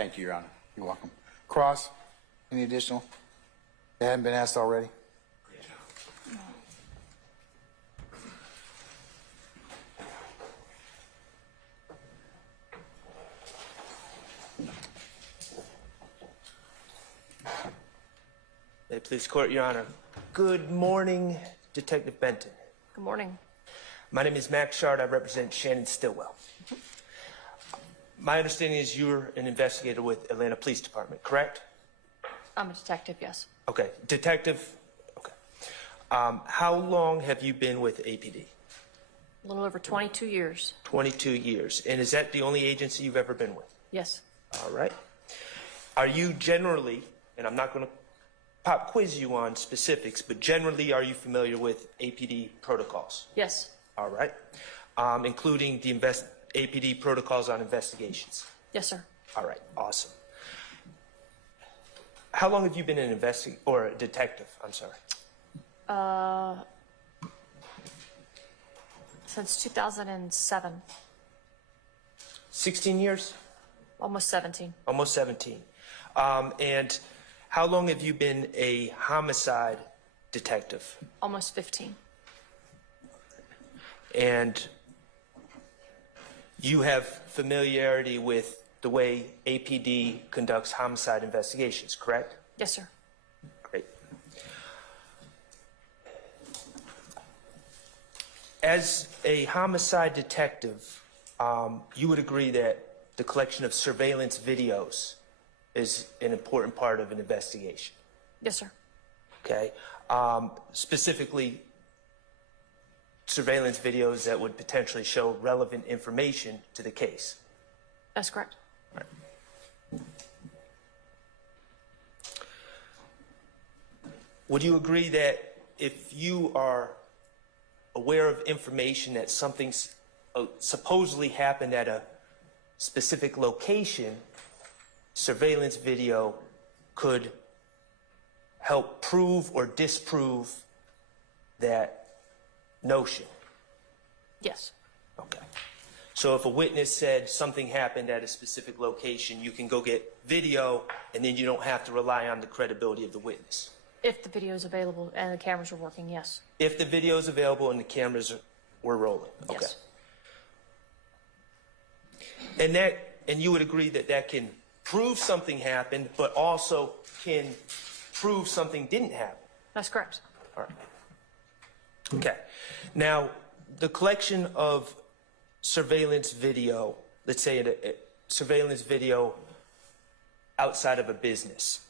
Thank you, Your Honor. You're welcome. Cross, any additional? That hadn't been asked already? May it please the court, Your Honor. Good morning, Detective Benton. Good morning. My name is Max Schardt. I represent Shannon Stillwell. My understanding is you're an investigator with Atlanta Police Department, correct? I'm a detective, yes. Okay, detective. Okay. How long have you been with APD? A little over 22 years. 22 years. And is that the only agency you've ever been with? Yes. All right. Are you generally, and I'm not going to pop quiz you on specifics, but generally are you familiar with APD protocols? Yes. All right. Including the APD protocols on investigations? Yes, sir. All right. Awesome. How long have you been an investigator or a detective? I'm sorry. Since 2007. 16 years? Almost 17. Almost 17. And how long have you been a homicide detective? Almost 15. And you have familiarity with the way APD conducts homicide investigations, correct? Yes, sir. Great. As a homicide detective, you would agree that the collection of surveillance videos is an important part of an investigation? Yes, sir. Okay. Specifically, surveillance videos that would potentially show relevant information to the case. That's correct. Right. Would you agree that if you are aware of information that something supposedly happened at a specific location, surveillance video could help prove or disprove that notion? Yes. Okay. So if a witness said something happened at a specific location, you can go get video, and then you don't have to rely on the credibility of the witness. If the video is available and the cameras are working, yes. If the video is available and the cameras were rolling. Okay. Yes. And you would agree that that can prove something happened, but also can prove something didn't happen. That's correct. All right. Okay. Now, the collection of surveillance video, let's say a surveillance video outside of a business,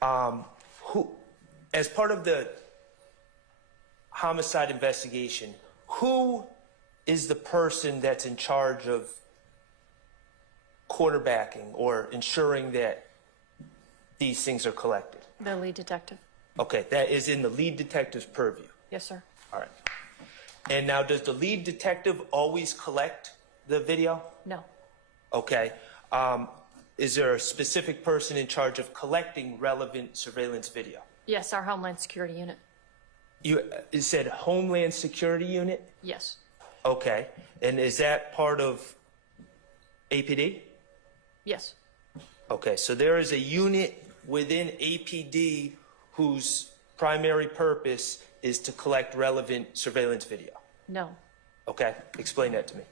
as part of the homicide investigation, who is the person that's in charge of quarterbacking or ensuring that these things are collected? The lead detective. Okay, that is in the lead detective's purview. Yes, sir. All right. And now, does the lead detective always collect the video? No. Okay. Is there a specific person in charge of collecting relevant surveillance video? Yes, our Homeland Security Unit. You said Homeland Security Unit? Yes. Okay. And is that part of APD? Yes. Okay, so there is a unit within APD whose primary purpose is to collect relevant surveillance video. No. Okay, explain that to me.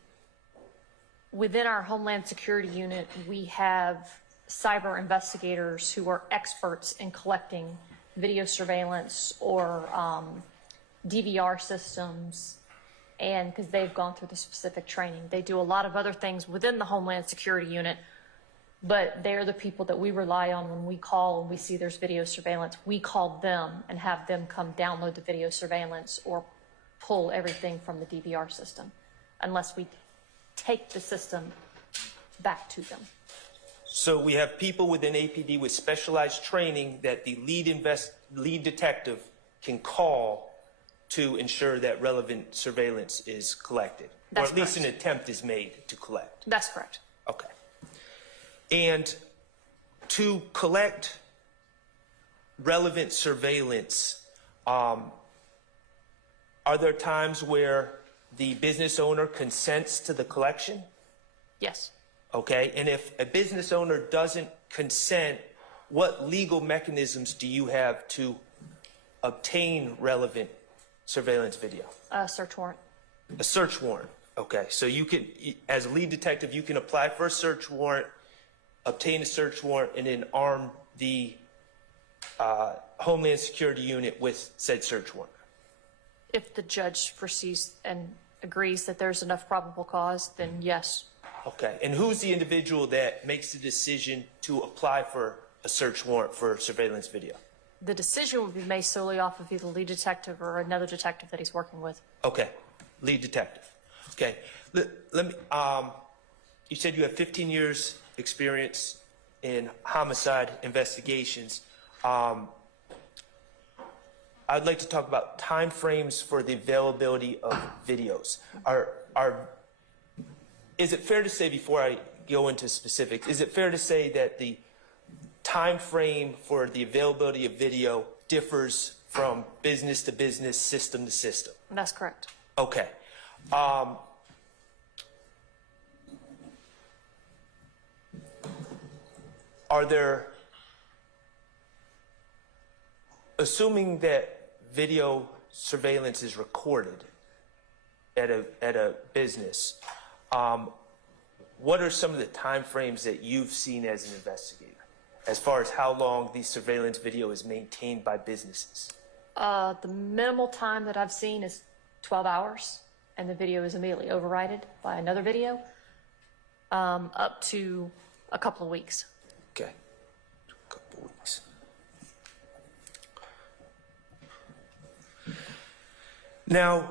Within our Homeland Security Unit, we have cyber investigators who are experts in collecting video surveillance or DVR systems, and because they've gone through the specific training. They do a lot of other things within the Homeland Security Unit, but they're the people that we rely on when we call and we see there's video surveillance. We call them and have them come download the video surveillance or pull everything from the DVR system, unless we take the system back to them. So we have people within APD with specialized training that the lead detective can call to ensure that relevant surveillance is collected. That's or at least correct. an attempt is made to collect. That's correct. Okay. And to collect relevant surveillance, are there times where the business owner consents to the collection? Yes. Okay, and if a business owner doesn't consent, what legal mechanisms do you have to obtain relevant surveillance video? Search warrant. A search warrant. Okay, so you can, as a lead detective, you can apply for a search warrant, obtain a search warrant, and then arm the Homeland Security Unit with said search warrant. If the judge foresees and agrees that there's enough probable cause, then yes. Okay, and who's the individual that makes the decision to apply for a search warrant for surveillance video? The decision will be made solely off of either lead detective or another detective that he's working with. Okay, lead detective. Okay, let me, you said you have 15 years experience in homicide investigations. I'd like to talk about time frames for the availability of videos. Is it fair to say, before I go into specifics, is it fair to say that the time frame for the availability of video differs from business to business, system to system? That's correct. Okay. Are there, assuming that video surveillance is recorded at a business, what are some of the time frames that you've seen as an investigator, as far as how long the surveillance video is maintained by businesses? The minimal time that I've seen is 12 hours, and the video is immediately overridden by another video, up to a couple of weeks. Okay, a couple of weeks. Now,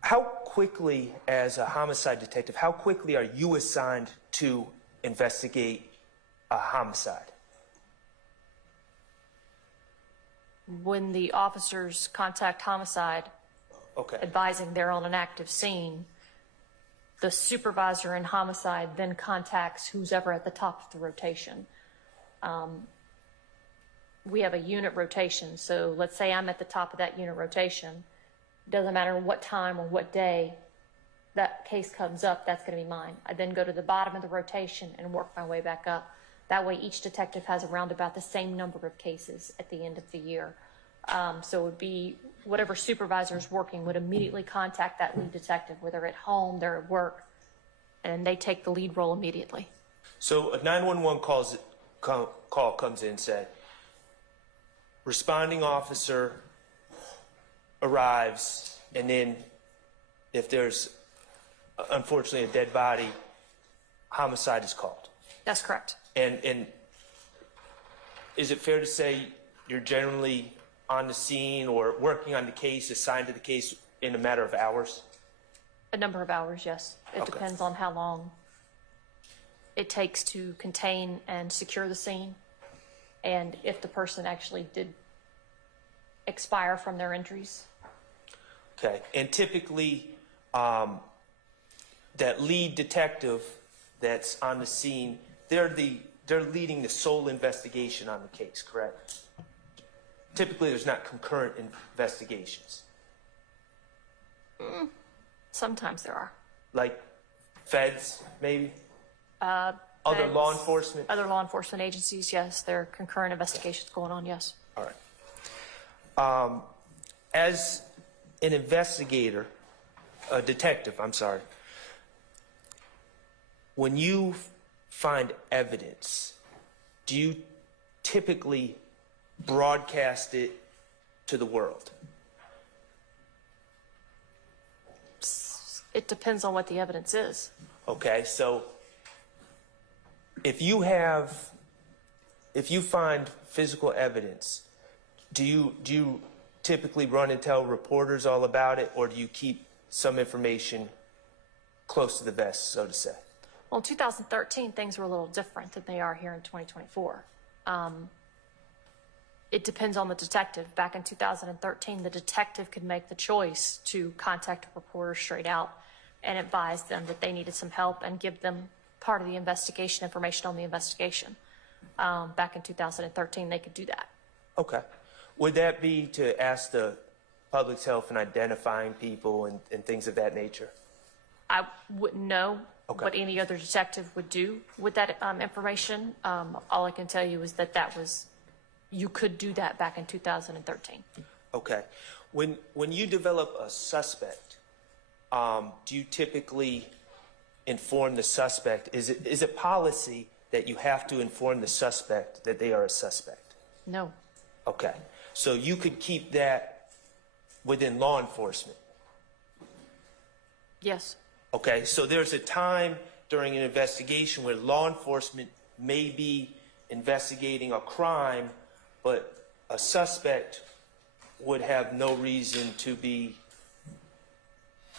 how quickly, as a homicide detective, how quickly are you assigned to investigate a homicide? When the officers contact homicide, Okay. advising they're on an active scene, the supervisor in homicide then contacts who's ever at the top of the rotation. We have a unit rotation, so let's say I'm at the top of that unit rotation. Doesn't matter what time or what day that case comes up, that's going to be mine. I then go to the bottom of the rotation and work my way back up. That way each detective has around about the same number of cases at the end of the year. So it would be whatever supervisor is working would immediately contact that lead detective, whether they're at home, they're at work, and they take the lead role immediately. So a 911 call comes in, say, responding officer arrives, and then if there's unfortunately a dead body, homicide is called. That's correct. And is it fair to say you're generally on the scene or working on the case, assigned to the case in a matter of hours? A number of hours, yes. It Okay. depends on how long it takes to contain and secure the scene, and if the person actually did expire from their injuries. Okay, and typically, that lead detective that's on the scene, they're leading the sole investigation on the case, correct? Typically, there's not concurrent investigations. Sometimes there are. Like feds, maybe? Other Feds, law enforcement? Other law enforcement agencies, yes. There are concurrent investigations going on, yes. All right. As an investigator, a detective, I'm sorry, when you find evidence, do you typically broadcast it to the world? It depends on what the evidence is. Okay, so if you find physical evidence, do you typically run and tell reporters all about it, or do you keep some information close to the vest, so to say? Well, in 2013, things were a little different than they are here in 2024. It depends on the detective. Back in 2013, the detective could make the choice to contact a reporter straight out and advise them that they needed some help and give them part of the investigation information on the investigation. Back in 2013, they could do that. Okay. Would that be to ask the public's help in identifying people and things of that nature? I wouldn't know. what any other detective would do with that information. All I can tell you is that you could do that back in 2013. Okay. When you develop a suspect, do you typically inform the suspect? Is it policy that you have to inform the suspect that they are a suspect? No. Okay. So you could keep that within law enforcement? Yes. Okay. So there's a time during an investigation where law enforcement may be investigating a crime, but a suspect would have no reason to be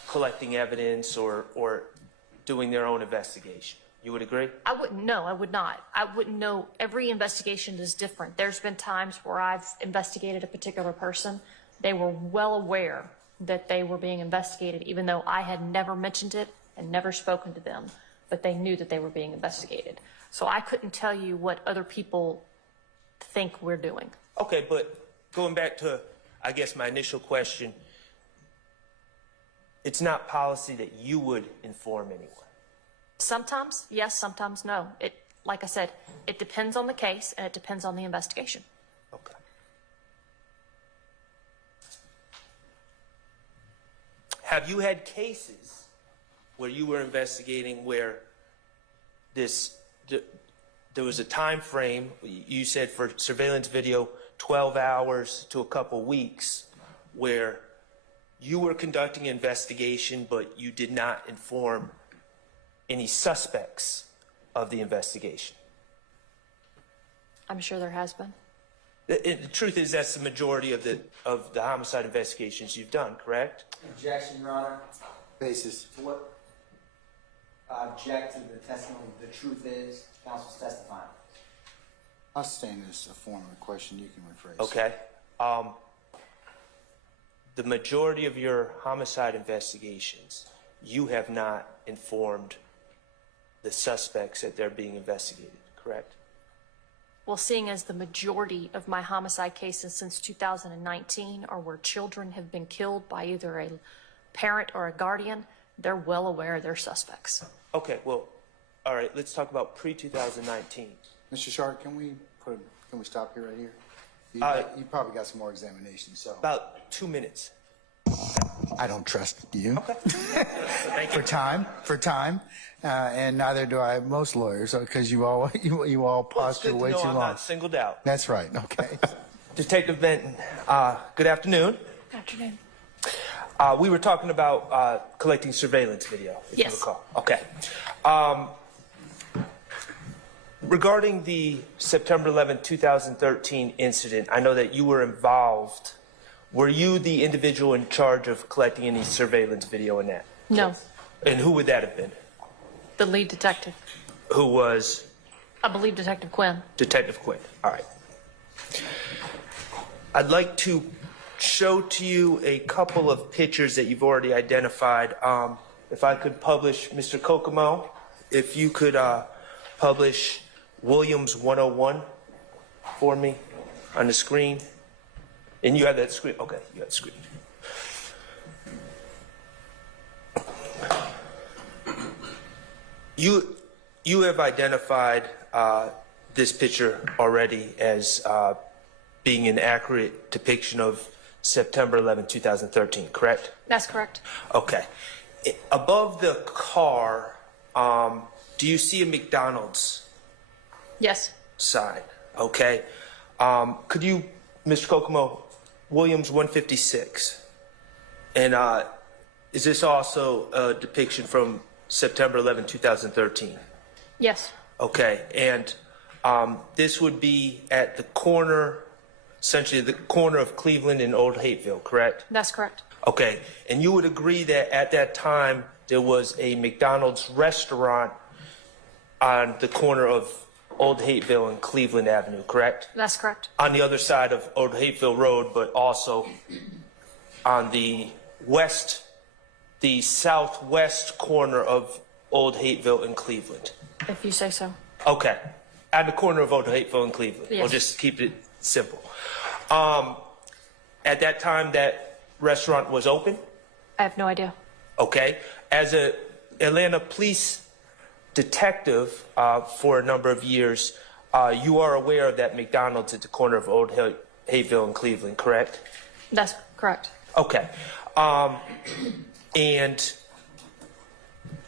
collecting evidence or doing their own investigation. You would agree? I wouldn't know. I would not. I wouldn't know. Every investigation is different. There's been times where I've investigated a particular person. They were well aware that they were being investigated, even though I had never mentioned it and never spoken to them, but they knew that they were being investigated. So I couldn't tell you what other people think we're doing. Okay, but going back to, I guess, my initial question, it's not policy that you would inform anyone. Sometimes, yes, sometimes no. Like I said, it depends on the case and it depends on the investigation. Okay. Have you had cases where you were investigating where there was a time frame, you said for surveillance video, 12 hours to a couple weeks, where you were conducting an investigation, but you did not inform any suspects of the investigation? I'm sure there has been. The truth is that's the majority of the homicide investigations you've done, correct? Objection, Your Honor. Basis. To what? I object to the testimony. The truth is, counsel's testifying. I'll stand this a form of question you can rephrase. Okay. The majority of your homicide investigations, you have not informed the suspects that they're being investigated, correct? Well, seeing as the majority of my homicide cases since 2019 are where children have been killed by either a parent or a guardian, they're well aware of their suspects. Okay, well, all right, let's talk about pre-2019. Mr. Schardt, can we stop here right here? You probably got some more examinations, so. About 2 minutes. I don't trust you. Okay. Thank you. For time, and neither do I most lawyers, because you all posture way too I'm long. not singled out. That's right. Okay. Detective Benton, good afternoon. Good afternoon. We were talking about collecting surveillance video, if you Yes. recall. Okay. Regarding the September 11, 2013 incident, I know that you were involved. Were you the individual in charge of collecting any surveillance video in that? No, And who would that have been? the lead detective. Who was I believe Detective Quinn. Detective Quinn? All right. I'd like to show to you a couple of pictures that you've already identified. If I could publish, Mr. Kokomo, if you could publish Williams 101 for me on the screen. And you have that screen? Okay, you have the screen. You have identified this picture already as being an accurate depiction of September 11, 2013, correct? That's correct. Okay. Above the car, do you see a McDonald's Yes. sign? Okay. Could you, Mr. Kokomo, Williams 156. And is this also a depiction from September 11, 2013? Yes. Okay. And this would be at the corner, essentially the corner of Cleveland and Old Hateville, correct? That's correct. Okay. And you would agree that at that time there was a McDonald's restaurant on the corner of Old Hateville and Cleveland Avenue, correct? That's correct. On the other side of Old Hateville Road, but also on the southwest corner of Old Hateville and Cleveland. If you say so. Okay. At the corner of Old Hateville and Cleveland. Yes. We'll just keep it simple. At that time, that restaurant was open? I have no idea. Okay. As a Atlanta police detective for a number of years, you are aware of that McDonald's at the corner of Old Hayville and Cleveland, correct? That's correct. Okay. And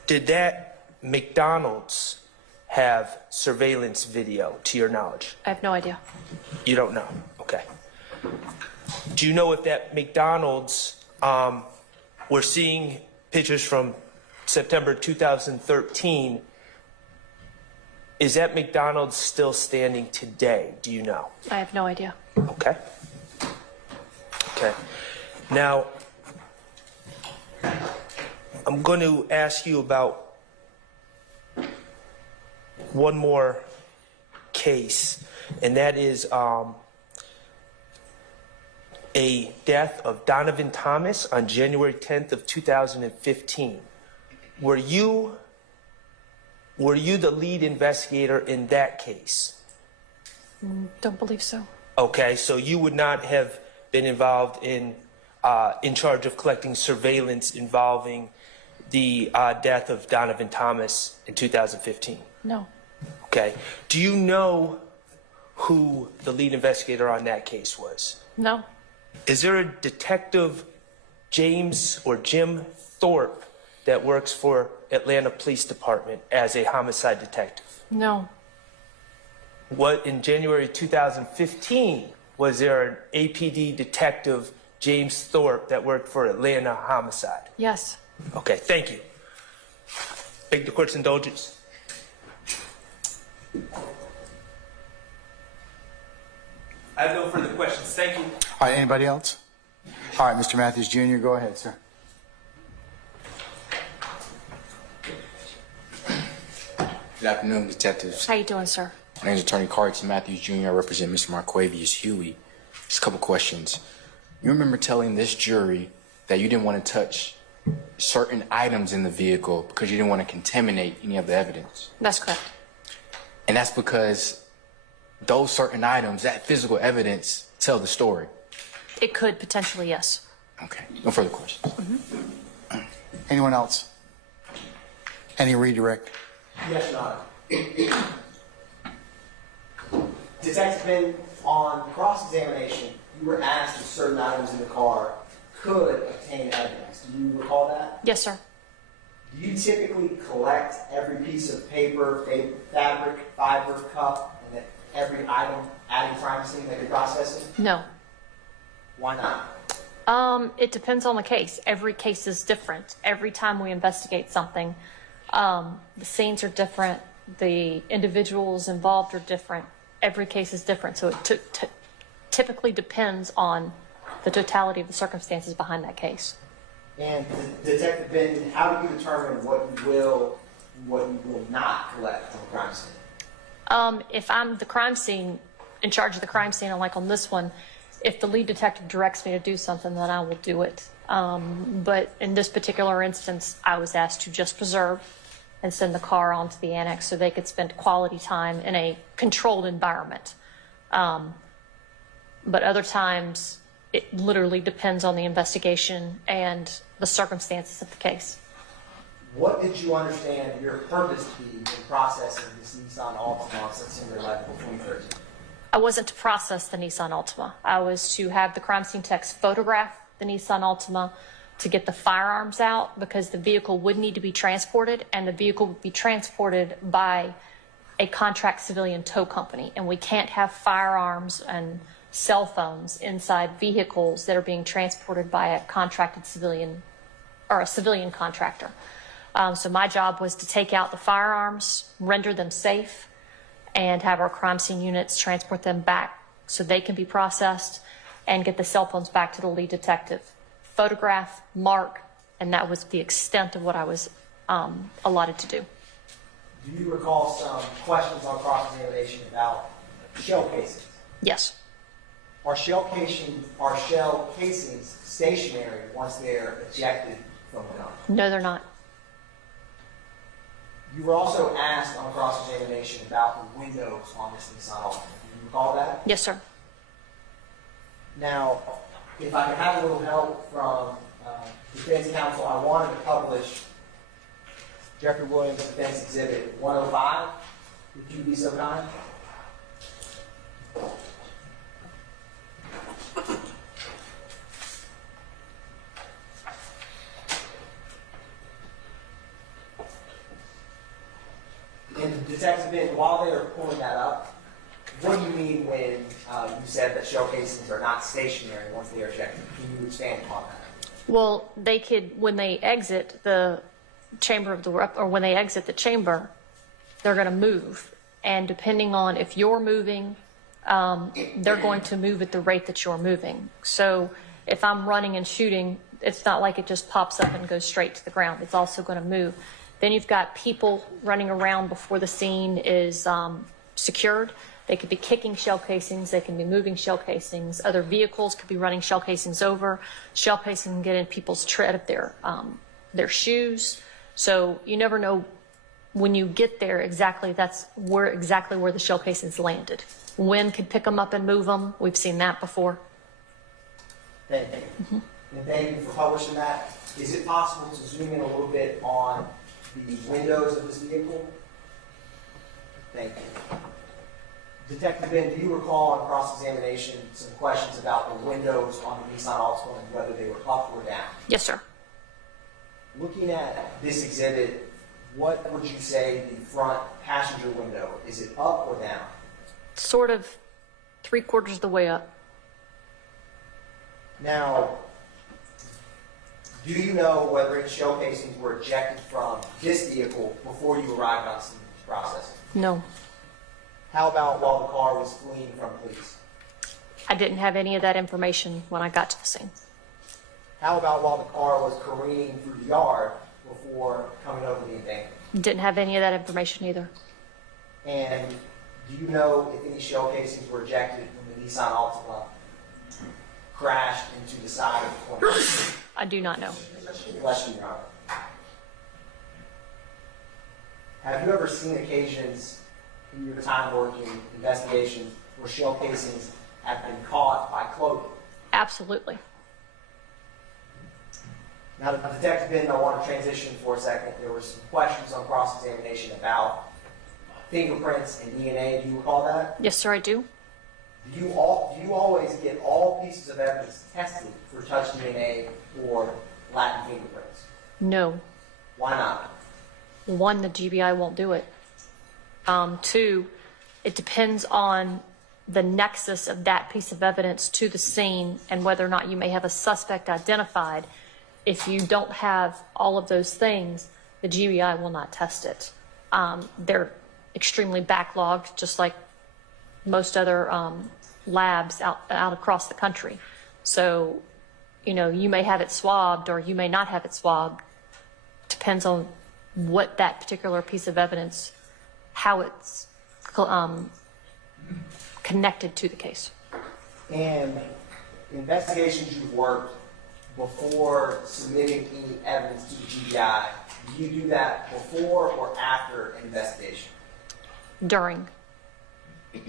did that McDonald's have surveillance video, to your knowledge? I have no idea. You don't know? Okay. Do you know if that McDonald's, we're seeing pictures from September 2013, is that McDonald's still standing today? Do you know? I have no idea. Okay. Okay. Now, I'm going to ask you about one more case, and that is a death of Donovan Thomas on January 10th of 2015. Were you the lead investigator in that case? Don't believe so. Okay, so you would not have been involved in charge of collecting surveillance involving the death of Donovan Thomas in 2015? No. Okay. Do you know who the lead investigator on that case was? No. Is there a detective, James or Jim Thorpe, that works for Atlanta Police Department as a homicide detective? No. What, in January 2015, was there an APD detective, James Thorpe, that worked for Atlanta Homicide? Yes. Okay, thank you. Beg the court's indulgence. I have no further questions. Thank you. All right, anybody else? All right, Mr. Matthews Jr., go ahead, sir. Good afternoon, detectives. How you doing, sir? My name is Attorney Careton Matthews Jr. I represent Mr. Marquavius Huey. Just a couple questions. You remember telling this jury that you didn't want to touch certain items in the vehicle because you didn't want to contaminate any of the evidence. That's correct. And that's because those certain items, that physical evidence, tell the story. It could potentially, yes. Okay, no further questions. Anyone else? Any redirect? Yes, Your Honor. Detective Ben, on cross-examination, you were asked if certain items in the car could obtain evidence. Do you recall that? Yes, sir. Do you typically collect every piece of paper, fabric, fiber, cup, and every item adding crime scene that you're processing? No. Why not? It depends on the case. Every case is different. Every time we investigate something, the scenes are different. The individuals involved are different. Every case is different. So it typically depends on the totality of the circumstances behind that case. And Detective Ben, how do you determine what you will not collect from a crime scene? If I'm the crime scene, in charge of the crime scene, and like on this one, if the lead detective directs me to do something, then I will do it. But in this particular instance, I was asked to just preserve and send the car onto the annex so they could spend quality time in a controlled environment. But other times, it literally depends on the investigation and the circumstances of the case. What did you understand your purpose to be in processing this Nissan Altima on September 11th, 2013? I wasn't to process the Nissan Altima. I was to have the crime scene techs photograph the Nissan Altima to get the firearms out because the vehicle would need to be transported, and the vehicle would be transported by a contract civilian tow company. And we can't have firearms and cell phones inside vehicles that are being transported by a contracted civilian or a civilian contractor. So my job was to take out the firearms, render them safe, and have our crime scene units transport them back so they can be processed and get the cell phones back to the lead detective. Photograph, mark, and that was the extent of what I was allotted to do. Do you recall some questions on cross-examination about shell casings? Yes. Are shell casings stationary once they're ejected from the gun? No, they're not. You were also asked on cross-examination about the windows on this Nissan Altima. Do you recall that? Yes, sir. Now, if I could have a little help from defense counsel, I wanted to publish Jeffrey Williams, Defense Exhibit 105. Would you be so kind? And Detective Benton, while they are pulling that up, what do you mean when you said that shell casings are not stationary once they are ejected? Can you expand upon that? Well, they could, when they exit the chamber of the, or when they exit the chamber, they're going to move. And depending on if you're moving, they're going to move at the rate that you're moving. So if I'm running and shooting, it's not like it just pops up and goes straight to the ground. It's also going to move. Then you've got people running around before the scene is secured. They could be kicking shell casings. They can be moving shell casings. Other vehicles could be running shell casings over. Shell casing can get in people's tread of their shoes. So you never know when you get there exactly where the shell casings landed. Wind could pick them up and move them. We've seen that before. Thank you. Mm-hmm. And thank you for publishing that. Is it possible to zoom in a little bit on the windows of this vehicle? Thank you. Detective Ben, do you recall on cross-examination some questions about the windows on the Nissan Altima and whether they were up or down? Yes, sir. Looking at this exhibit, what would you say the front passenger window, is it up or down? Sort of 3/4 of the way up. Now, do you know whether any shell casings were ejected from this vehicle before you arrived on scene processing? No. How about while the car was fleeing from police? I didn't have any of that information when I got to the scene. How about while the car was careening through the yard before coming over the embankment? Didn't have any of that information either. And do you know if any shell casings were ejected when the Nissan Altima crashed into the side of the corner? I do not know. Bless you, Your Honor. Have you ever seen occasions in your time working investigations where shell casings have been caught by clothing? Absolutely. Now, Detective Ben, I want to transition for a second. There were some questions on cross-examination about fingerprints and DNA. Do you recall that? Yes, sir, I do. Do you always get all pieces of evidence tested for touch DNA or Latin fingerprints? No. Why not? One, the GBI won't do it. Two, it depends on the nexus of that piece of evidence to the scene and whether or not you may have a suspect identified. If you don't have all of those things, the GBI will not test it. They're extremely backlogged, just like most other labs out across the country. So, you may have it swabbed or you may not have it swabbed. Depends on what that particular piece of evidence, how it's connected to the case. And investigations you've worked before submitting any evidence to the GBI, do you do that before or after an investigation? During. Can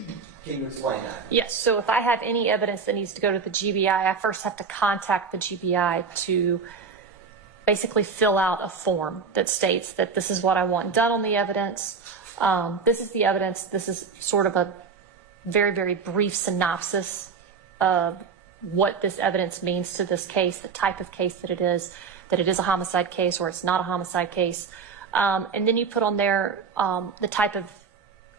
you explain that? Yes, so if I have any evidence that needs to go to the GBI, I first have to contact the GBI to basically fill out a form that states that this is what I want done on the evidence. This is the evidence. This is sort of a very, very brief synopsis of what this evidence means to this case, the type of case that it is a homicide case or it's not a homicide case. And then you put on there the type of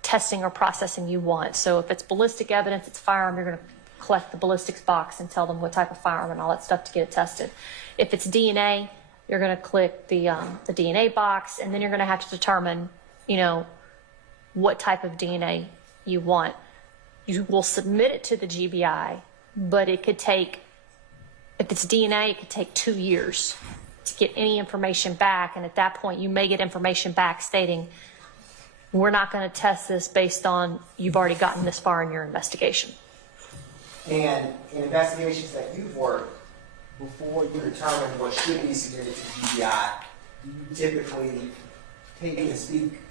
testing or processing you want. So if it's ballistic evidence, it's firearm, you're going to collect the ballistics box and tell them what type of firearm and all that stuff to get it tested. If it's DNA, you're going to click the DNA box, and then you're going to have to determine, what type of DNA you want. You will submit it to the GBI, but it could take, if it's DNA, it could take 2 years to get any information back. And at that point, you may get information back stating, we're not going to test this based on you've already gotten this far in your investigation. And in investigations that you've worked, before you determine what should be submitted to GBI, do you typically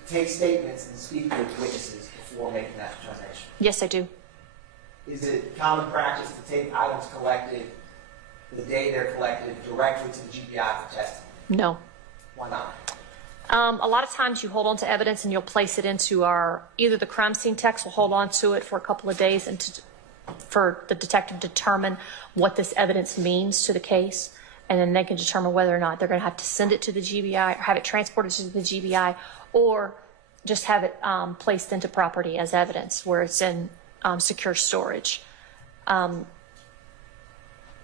take statements and speak with witnesses before making that determination? Yes, I do. Is it common practice to take items collected the day they're collected directly to the GBI for testing? No. Why not? A lot of times you hold on to evidence and you'll place it into either the crime scene techs will hold on to it for a couple of days and for the detective to determine what this evidence means to the case. And then they can determine whether or not they're going to have to send it to the GBI or have it transported to the GBI or just have it placed into property as evidence where it's in secure storage.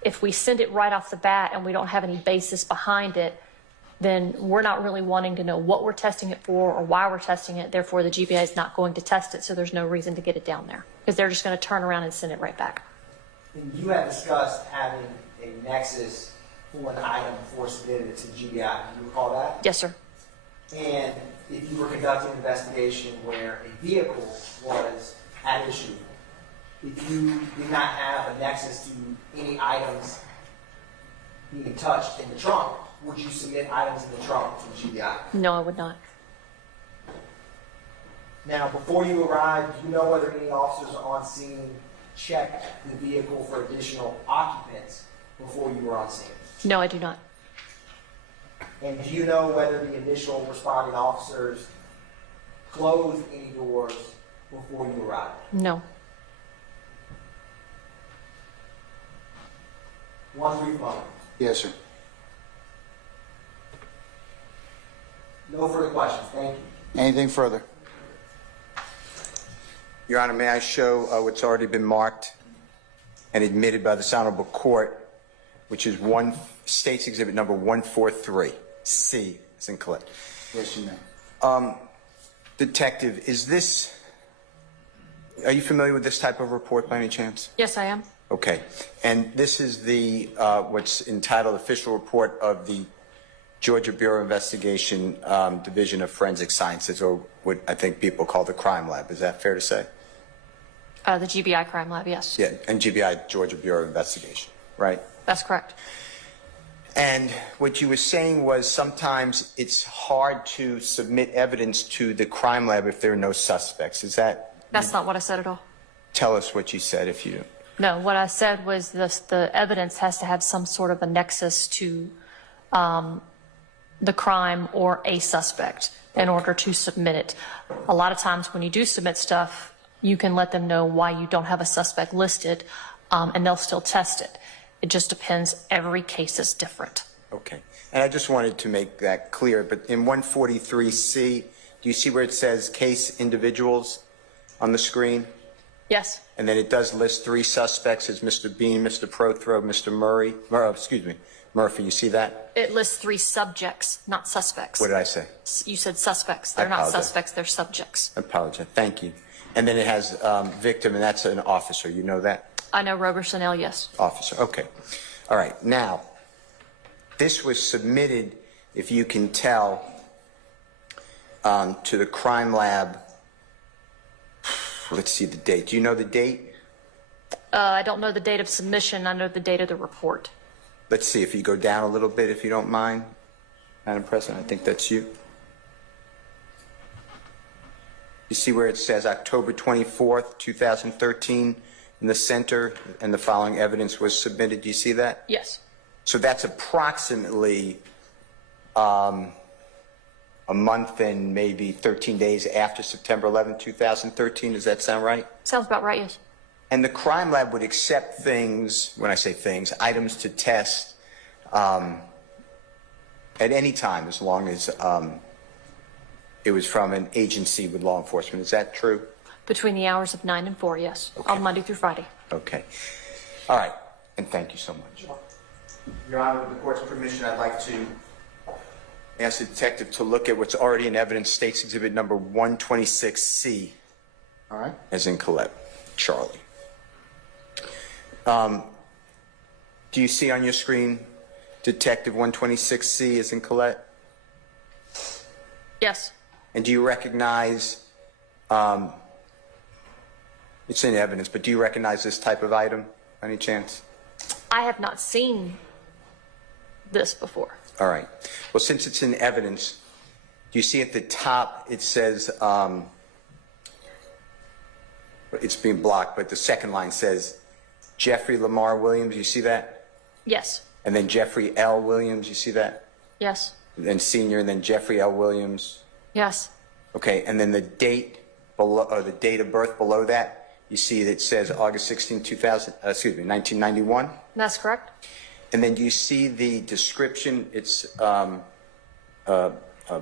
If we send it right off the bat and we don't have any basis behind it, then we're not really wanting to know what we're testing it for or why we're testing it. Therefore, the GBI is not going to test it, so there's no reason to get it down there because they're just going to turn around and send it right back. And you had discussed having a nexus for an item before submitting it to the GBI. Do you recall that? Yes, sir. And if you were conducting an investigation where a vehicle was at issue, if you did not have a nexus to any items being touched in the trunk, would you submit items in the trunk to the GBI? No, I would not. Now, before you arrived, do you know whether any officers on scene checked the vehicle for additional occupants before you were on scene? No, I do not. And do you know whether the initial responding officers closed any doors before you arrived? No. One brief moment. Yes, sir. No further questions. Thank you. Anything further? Your Honor, may I show what's already been marked and admitted by this honorable court, which is State's Exhibit number 143, C, as in collect. Yes, you may. Detective, are you familiar with this type of report by any chance? Yes, I am. Okay. And this is the, what's entitled Official Report of the Georgia Bureau of Investigation Division of Forensic Sciences, or what I think people call the Crime Lab. Is that fair to say? The GBI Crime Lab, yes. Yeah, and GBI, Georgia Bureau of Investigation, right? That's correct. And what you were saying was sometimes it's hard to submit evidence to the crime lab if there are no suspects. Is that? That's not what I said at all. Tell us what you said if you. No, what I said was the evidence has to have some sort of a nexus to the crime or a suspect in order to submit it. A lot of times when you do submit stuff, you can let them know why you don't have a suspect listed, and they'll still test it. It just depends. Every case is different. Okay. And I just wanted to make that clear, but in 143C, do you see where it says case individuals on the screen? Yes. And then it does list 3 suspects as Mr. Bean, Mr. Prothrow, Mr. Murphy. You see that? It lists 3 subjects, not suspects. What did I say? You said suspects. They're not apologize. suspects, they're subjects. I apologize. Thank you. And then it has victim, and that's an officer. You know that? I know Roberson L., yes. Officer. Okay. All right. Now, this was submitted, if you can tell, to the crime lab. Let's see the date. Do you know the date? I don't know the date of submission. I know the date of the report. Let's see if you go down a little bit, if you don't mind. Madam President, I think that's you. You see where it says October 24th, 2013 in the center, and the following evidence was submitted. Do you see that? Yes. So that's approximately a month and maybe 13 days after September 11, 2013. Does that sound right? Sounds about right, yes. And the crime lab would accept things, when I say things, items to test at any time as long as it was from an agency with law enforcement. Is that true? Between the hours of 9 and 4, yes. Okay. On Monday through Friday. Okay. All right. And thank you so much. Your Honor, with the court's permission, I'd like to ask the detective to look at what's already in evidence, State's Exhibit number 126C. All right. As in Colette. Charlie. Do you see on your screen Detective 126C as in Colette? Yes. And do you recognize, it's in evidence, but do you recognize this type of item by any chance? I have not seen this before. All right. Well, since it's in evidence, do you see at the top it says, it's being blocked, but the second line says Jeffrey Lamar Williams. You see that? Yes. And then Jeffrey L. Williams. You see that? Yes. then senior, and then Jeffrey L. Williams. Yes. Okay, and then the date below, or the date of birth below that, you see that it says August 16, 1991? That's correct. And then do you see the description? It's a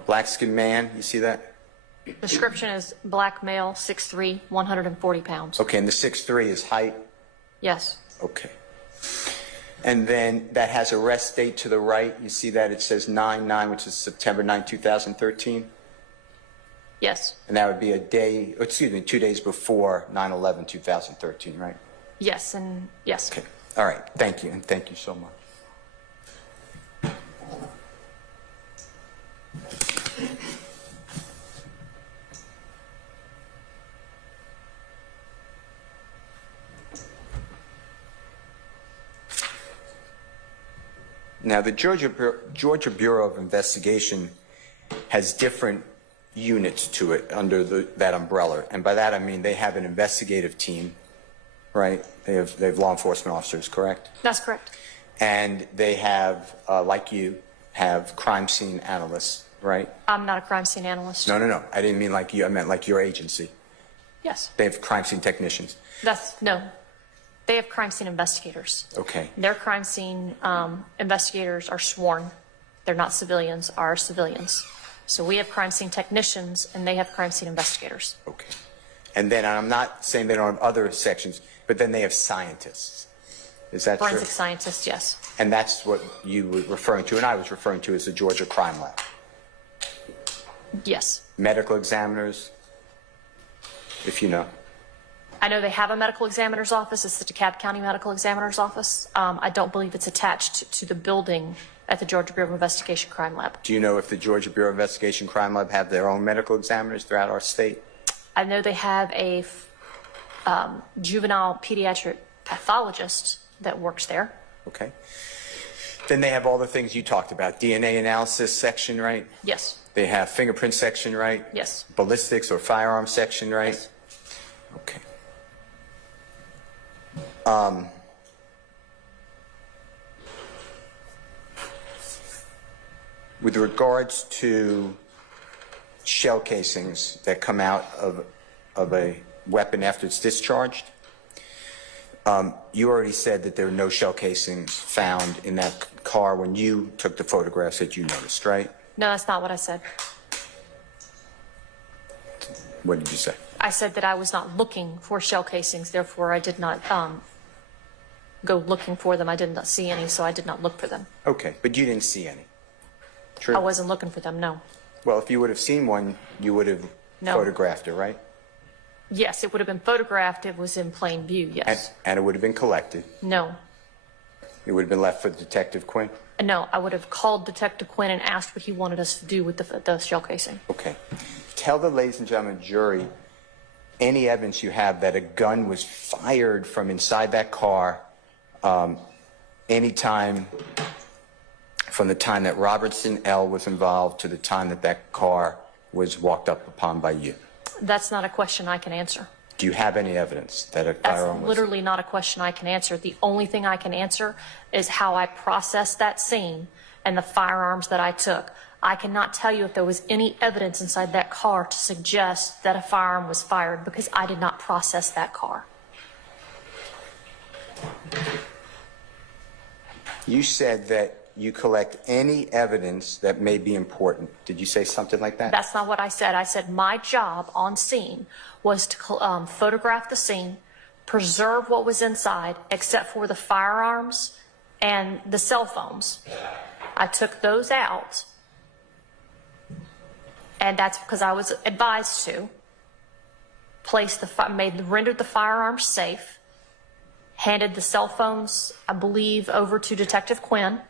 black-skinned man. You see that? Description is black male, 6'3", 140 pounds. Okay, and the 6'3" is height? Yes. Okay. And then that has arrest date to the right. You see that it says 9/9, which is September 9, 2013? Yes. And that would be 2 days before 9/11, 2013, right? Yes, and yes. Okay. All right. Thank you, and thank you so much. Now, the Georgia Bureau of Investigation has different units to it under that umbrella. And by that, I mean they have an investigative team, right? They have law enforcement officers, correct? That's correct. And they have, like you, have crime scene analysts, right? I'm not a crime scene analyst. No. I didn't mean like you. I meant like your agency. Yes. They have crime scene technicians. No. They have crime scene investigators. Okay. Their crime scene investigators are sworn. They're not civilians, are civilians. So we have crime scene technicians, and they have crime scene investigators. Okay. And then I'm not saying they don't have other sections, but then they have scientists. Is that true? Forensic scientists, yes. And that's what you were referring to, and I was referring to as the Georgia Crime Lab. Yes. Medical examiners, if you know. I know they have a medical examiner's office. It's the DeKalb County Medical Examiner's Office. I don't believe it's attached to the building at the Georgia Bureau of Investigation Crime Lab. Do you know if the Georgia Bureau of Investigation Crime Lab have their own medical examiners throughout our state? I know they have a juvenile pediatric pathologist that works there. Okay. Then they have all the things you talked about, DNA analysis section, right? Yes. They have fingerprint section, right? Yes. Ballistics or firearm section, right? Yes. Okay. With regards to shell casings that come out of a weapon after it's discharged, you already said that there were no shell casings found in that car when you took the photographs that you noticed, right? No, that's not what I said. What did you say? I said that I was not looking for shell casings, therefore I did not go looking for them. I did not see any, so I did not look for them. Okay, but you didn't see any. True? I wasn't looking for them, no. Well, if you would have seen one, you would have No. photographed it, right? Yes, it would have been photographed. It was in plain view, yes. And it would have been collected. No. It would have been left for Detective Quinn? No, I would have called Detective Quinn and asked what he wanted us to do with the shell casing. Okay. Tell the ladies and gentlemen jury any evidence you have that a gun was fired from inside that car anytime from the time that Robertson L. was involved to the time that that car was walked up upon by you. That's not a question I can answer. Do you have any evidence that a That's firearm was... literally not a question I can answer. The only thing I can answer is how I processed that scene and the firearms that I took. I cannot tell you if there was any evidence inside that car to suggest that a firearm was fired because I did not process that car. You said that you collect any evidence that may be important. Did you say something like that? That's not what I said. I said my job on scene was to photograph the scene, preserve what was inside, except for the firearms and the cell phones. I took those out, and that's because I was advised to. Rendered the firearms safe, handed the cell phones, I believe, over to Detective Quinn,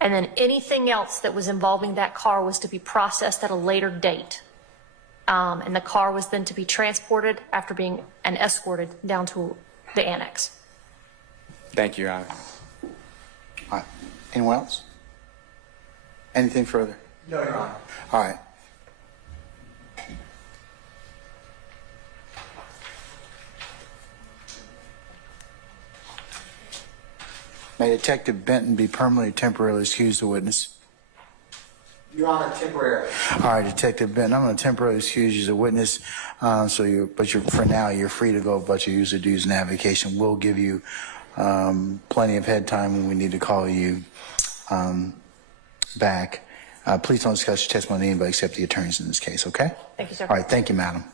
and then anything else that was involving that car was to be processed at a later date. And the car was then to be transported after being escorted down to the annex. Thank you, Your Honor. All right. Anyone else? Anything further? No, Your Honor. All right. May Detective Benton be permanently temporarily excused the witness. Your Honor, temporarily. All right, Detective Benton, I'm going to temporarily excuse you as a witness. For now, you're free to go about your user dues and navigation. We'll give you plenty of head time when we need to call you back. Please don't discuss your testimony with anybody except the attorneys in this case, okay? Thank you, sir. All right, thank you, madam.